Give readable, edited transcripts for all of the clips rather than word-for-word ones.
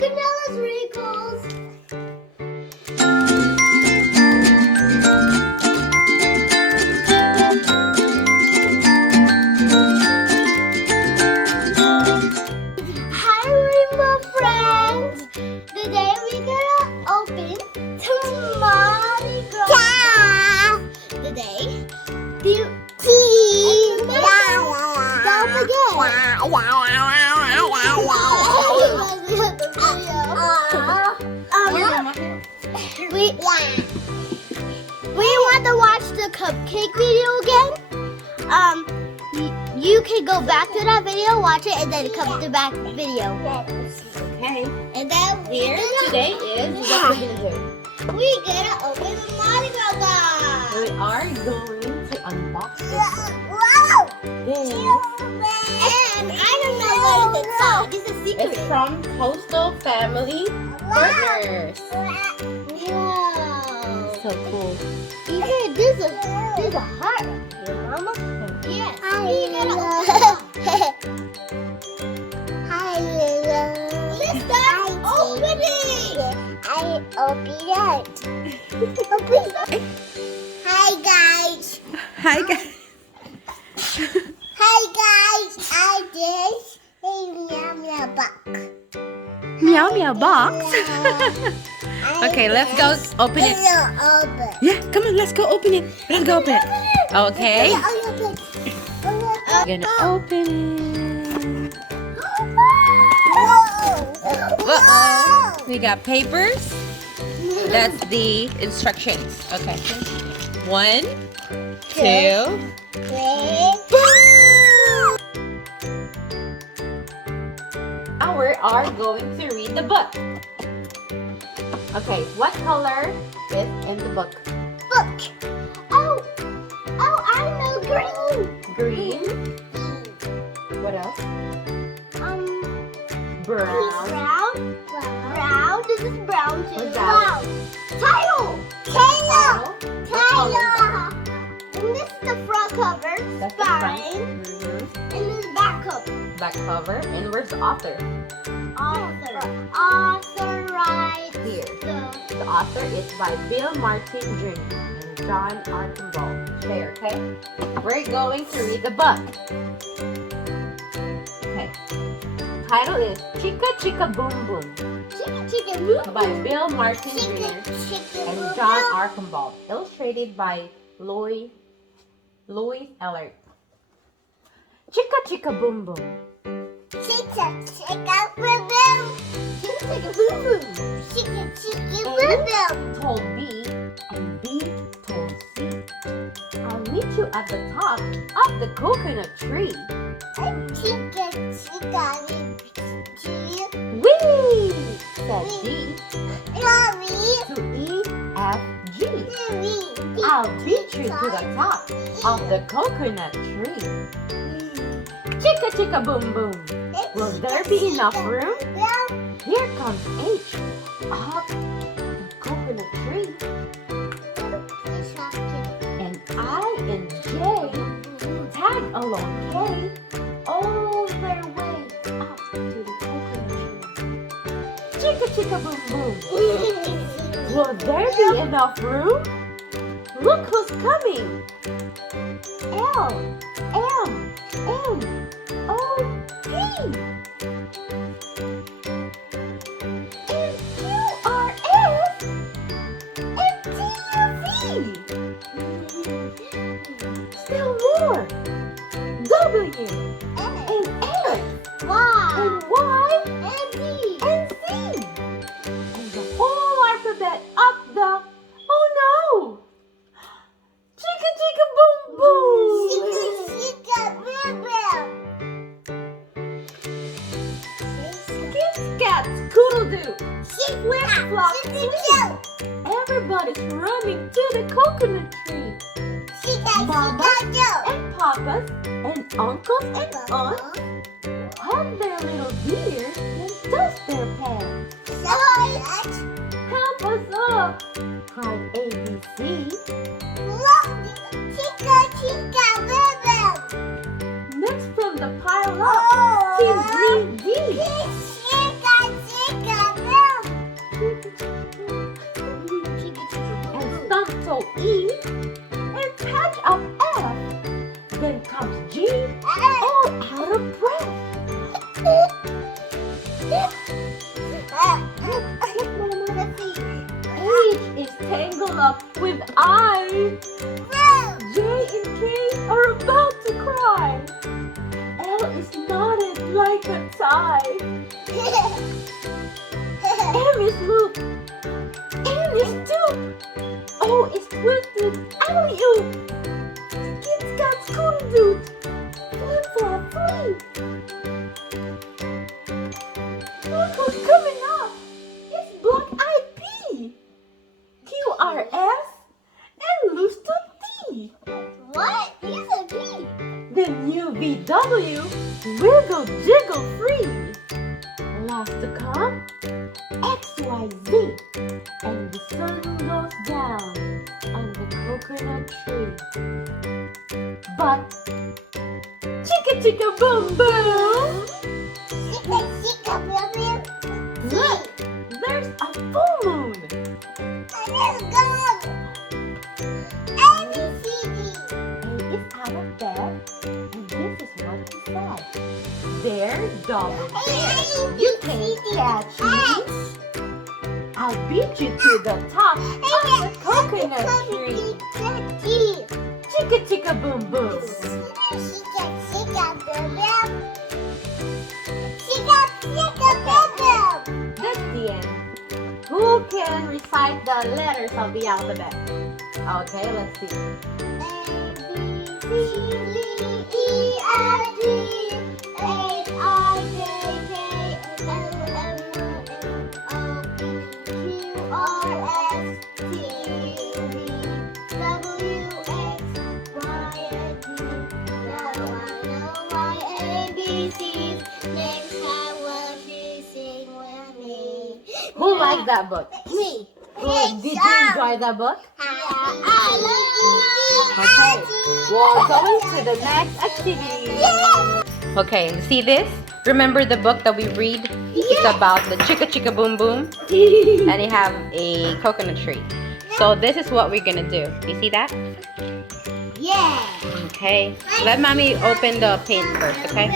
Look at Nella's wrinkles. Hi, Rainbow friends. Today we're gonna open Tamale Gras. Today, don't forget. We want to watch the cupcake video again. You can go back to that video, watch it, and then come to back video. Okay. And then Here today is what we're gonna do. we're gonna open the Mardi Gras. We are going to unbox this. Wow! This And I don't know what it's inside. It's a is secret. from Coastal Family Partners. Wow. So cool. Even there's a heart up here, Mama. Yes. We're gonna open it. Let's start opening. I open it. Hi guys. Hi guys. Hi guys. I just a meow meow box. Meow meow box. Okay, let's go open it. Open. Yeah, come on, let's go open it. Let's go open it. Okay. We're gonna open it. Uh-oh. We got papers. That's the instructions. Okay. 1, 2. Now we are going to read the book. Okay, what color is in the book? Book. Oh, I know green. Green. What else? Brown. Brown. Brown. This is brown too. What's that? Title. Tail. And this is the front cover. That's the front. Spine. Mhm. And this is back cover. Back cover. And where's the author? Author. Author right Here. the The author is by Bill Martin Jr. and John Archambault. There, okay? We're going to read the book. Okay. Title is Chica Chica Boom Boom chicken moo. by Bill Martin Chicken, Jr. chicken and moo. John Archambault. Illustrated by Louis Ellert. Chica Chica Boom Boom. Chicken, chicken, boom, boom. Chicken boo boo. Chicken, chicken, boom, boom. Told B and B told C. I'll meet you at the top of the coconut tree. Chicken, chicken, chicken. Whee! Said D Mommy, to E, F, G. mommy. I'll beat you to the top of the coconut tree. Chicka chicka boom boom. Will there be enough room? Here comes H up the coconut tree. And I and J tag along K all their way up to the coconut tree. Chicka chicka boom boom. Will there be enough room? Look who's coming! L, M, N, O, P. And Q, R, S, and T, U, V. Still more. W, and X, Wow. and Y, And D. and C. And the whole alphabet up the, oh no! Chicka chicka boom boom! Skip scat, coodle doo, flip flop, flip. Everybody's running to the coconut tree. And papas and uncles and aunts hug their little dears and dust their pants. Help us up! Cried ABC. Next from the pile up, Team Green D. H is tangled up with I. J and K are about to cry. L is knotted like a tie. M is loop. N is tube. O is twisted. Alley-oop. Skit's got Scooty-Doo. Flip-flop free. Look who's coming up. It's Black-Eyed P. QRS and Loose Tooth T. What? He's a bee. Then UVW, wiggle jiggle free. Last to come, XYZ, and the sun goes down on the coconut tree. But chicka chicka boom boom, look, there's a full moon. A is out of bed, and this is what he said. There's double dare. You can't catch me. I'll beat you to the top of the coconut tree. Chicka chicka boom boom. That's the end. Who can recite the letters of the alphabet? Okay, let's see. Who liked that book? Me. Did you enjoy that book? I Okay, we're going to the next activity. Okay, see this? Remember the book that we read? It's about the chicka chicka boom boom, and they have a coconut tree. So this is what we're gonna do. You see that? Yeah. Okay. Let mommy open the paint first, okay?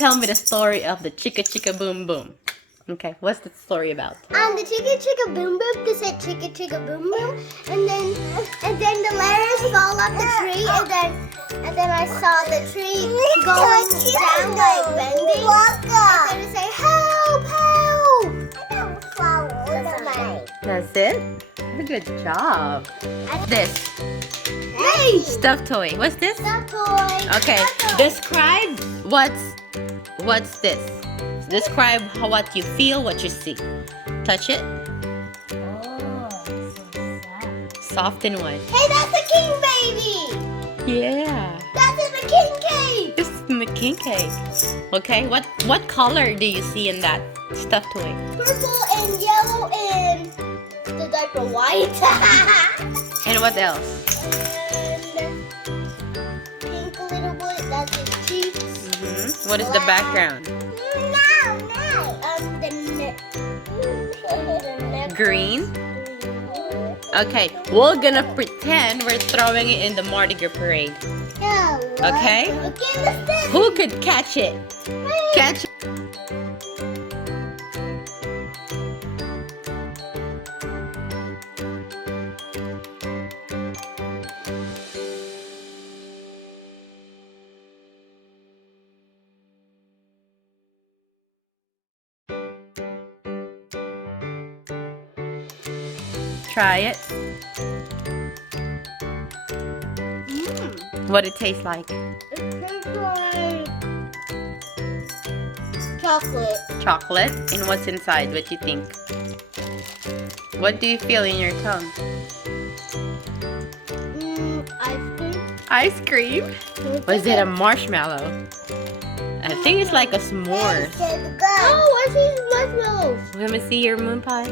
tell me the story of the Chicka Chicka Boom Boom. Okay, what's the story about? The chicka chicka boom boom, they said chicka chicka boom boom, and then the letters fall off the tree, and then I saw the tree going down like bending, and then it say help, help. That's it? Good job. This Hey, stuffed toy. What's this? that toy. Okay, That toy. describe what's this? Describe what you feel, what you see. Touch it. Soft and what? Hey, that's the king baby. Yeah. That's in the king cave. This is the king cake. Okay, what color do you see in that stuffed toy? Purple and yellow and the diaper white. And what else? And pink a little bit. That's his cheeks. What is the background? The neck. Green. Okay, we're gonna pretend we're throwing it in the Mardi Gras parade. Okay. Okay, let's do it. Who could catch it? Catch it. Try it. What it tastes like? It tastes like chocolate. Chocolate. And what's inside? What do you think? What do you feel in your tongue? Ice cream. Ice cream? Was it a marshmallow? I think it's like a s'more. Oh, I see marshmallows. Let me see your moon pie.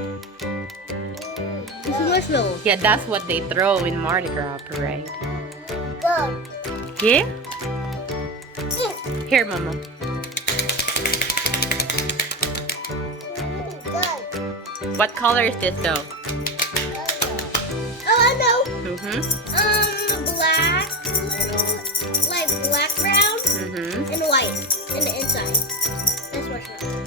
It's marshmallows. Yeah, that's what they throw in Mardi Gras parade. Go. Yeah? Here, Mama. What color is this though? Oh, I know. Black. Black, like black brown and white in the inside. That's marshmallow.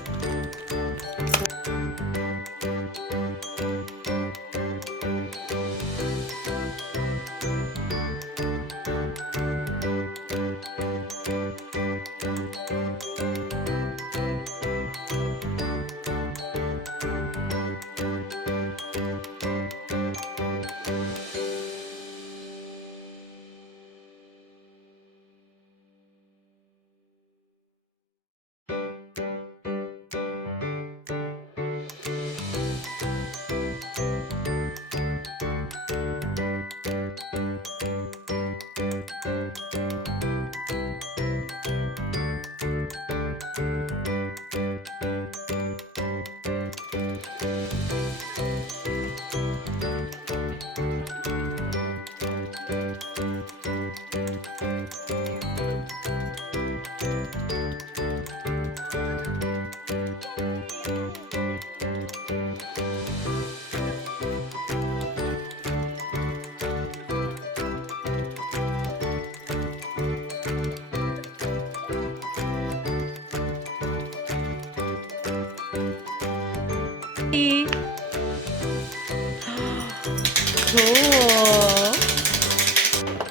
Cool.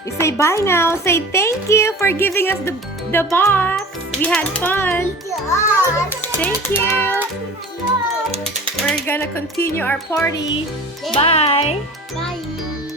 You say bye now. Say thank you for giving us the box. We had fun. Thank you. We're gonna continue our party. Bye. Bye.